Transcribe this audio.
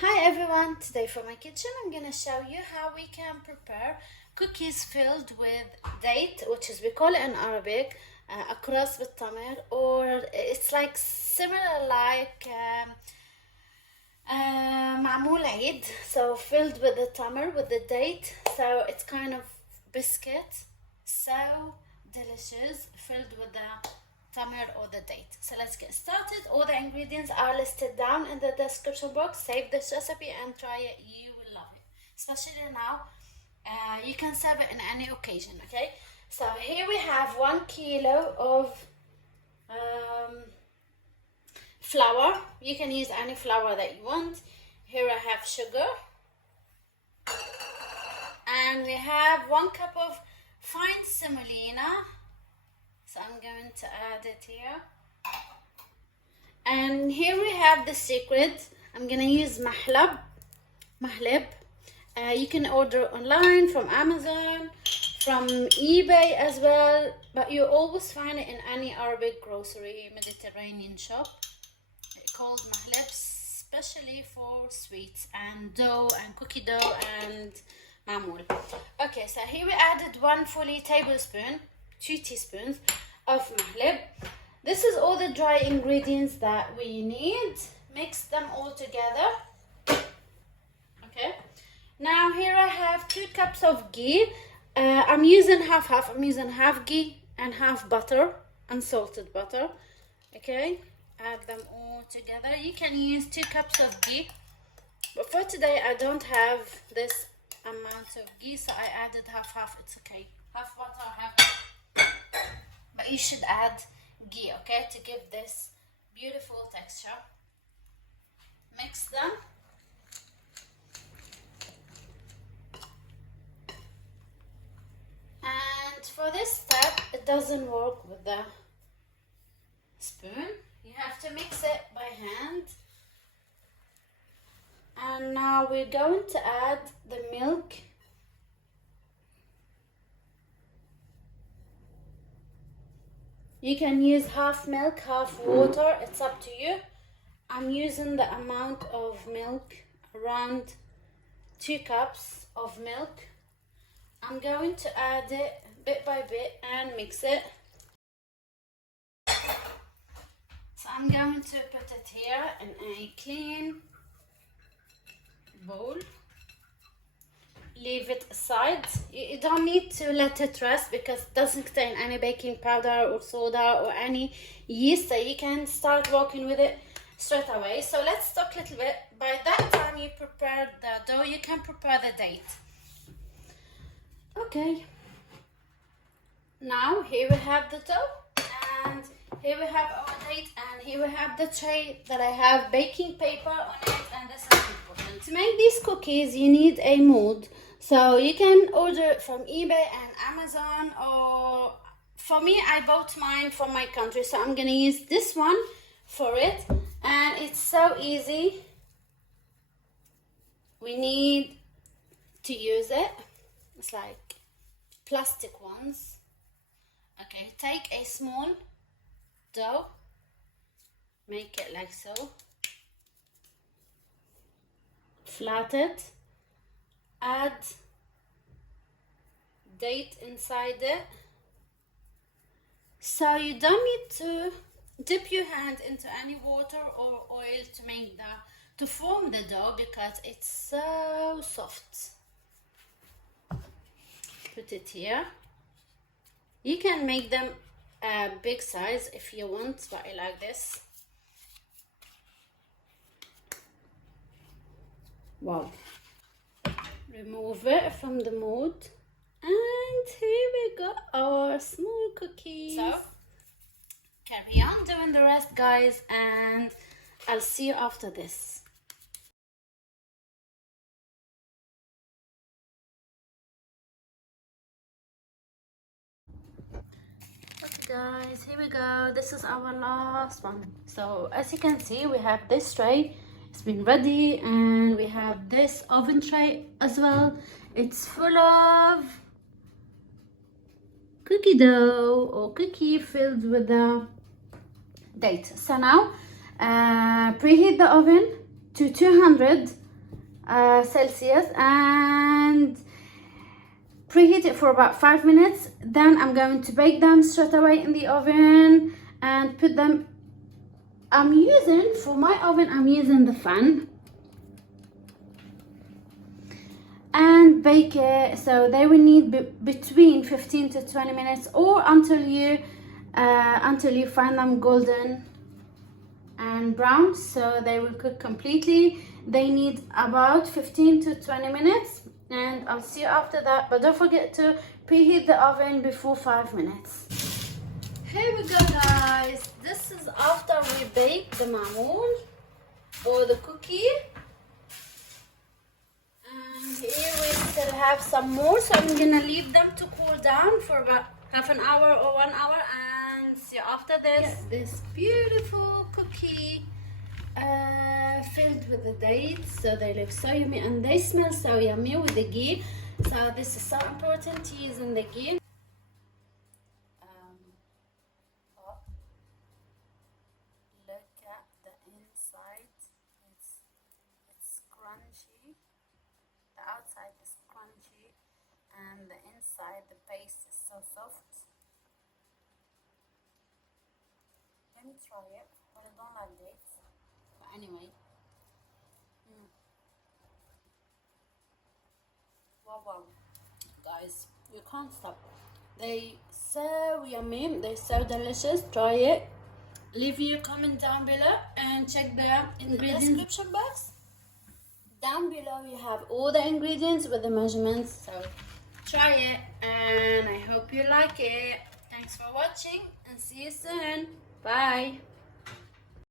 Hi everyone, today for my kitchen I'm gonna show you how we can prepare cookies filled with date, which is we call it in Arabic أكراس بالتمر, or it's like similar like معمول عيد, so filled with the tamar, with the date, so it's kind of biscuit, so delicious, filled with the tamar or the date. So let's get started. All the ingredients are listed down in the description box. Save this recipe and try it, you will love it, especially now. You can serve it in any occasion. Okay, so here we have 1 kilo of flour. You can use any flour that you want. Here I have sugar, and we have 1 cup of fine semolina, so I'm going to add it here. And here we have the secret. I'm gonna use mahleb. You can order online from Amazon, from eBay as well, but you always find it in any Arabic grocery Mediterranean shop. It's called mahleb, especially for sweets and dough and cookie dough and mamul. Okay, so here we added 1 fully tablespoon, 2 teaspoons of mahleb. This is all the dry ingredients that we need. Mix them all together. Okay. Now here I have 2 cups of ghee. I'm using half. I'm using half ghee and half butter, unsalted butter. Okay. Add them all together. You can use 2 cups of ghee, but for today I don't have this amount of ghee, so I added half. It's okay. Half butter, half. But you should add ghee, okay, to give this beautiful texture. Mix them. And for this step, it doesn't work with the spoon. You have to mix it by hand. And now we're going to add the milk. You can use half milk, half water, it's up to you. I'm using the amount of milk, around 2 cups of milk. I'm going to add it bit by bit and mix it. So I'm going to put it here in a clean bowl. Leave it aside. You don't need to let it rest because it doesn't contain any baking powder or soda or any yeast, so you can start working with it straight away. So let's talk a little bit. By that time you prepare the dough, you can prepare the date. Okay, now here we have the dough, and here we have our date, and here we have the tray that I have baking paper on it, and this is important. To make these cookies you need a mold. So you can order it from eBay and Amazon, or for me I bought mine from my country, so I'm gonna use this one for it. And it's so easy. We need to use it. It's like plastic ones. Okay, take a small dough, make it like so, flat it, add date inside it. So you don't need to dip your hand into any water or oil to form the dough because it's so soft. Put it here. You can make them a big size if you want, but I like this. Wow. Remove it from the mold, and here we got our small cookies. So carry on doing the rest, guys, and I'll see you after this. Okay guys, here we go. This is our last one. So as you can see, we have this tray. It's been ready, and we have this oven tray as well. It's full of cookie dough or cookie filled with the date. So now preheat the oven to 200 Celsius, and preheat it for about 5 minutes. Then I'm going to bake them straight away in the oven and put them. For my oven, I'm using the fan, and bake it. So they will need between 15 to 20 minutes, or until you find them golden and brown, so they will cook completely. They need about 15 to 20 minutes, and I'll see you after that. But don't forget to preheat the oven before 5 minutes. Here we go, guys. This is after we bake the mamoul or the cookie. And here we still have some more, so I'm gonna leave them to cool down for about half an hour or 1 hour, and see you after this. This beautiful cookie filled with the dates, so they look so yummy and they smell so yummy with the ghee. So this is so important to use in the ghee. Look at the inside. It's crunchy. The outside is crunchy, and the inside, the base is so soft. Let me try it, but I don't like dates. But anyway. Wow, guys, you can't stop. They so yummy. They're so delicious. Try it. Leave your comment down below and check the ingredients in the description box. Down below you have all the ingredients with the measurements. So try it, and I hope you like it. Thanks for watching, and see you soon. Bye.